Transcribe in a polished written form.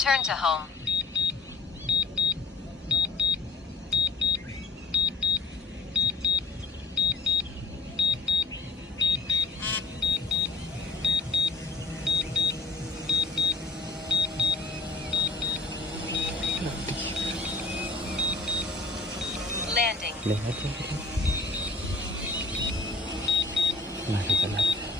Return to home. Landing. Lihat ya. Mari kita lihat.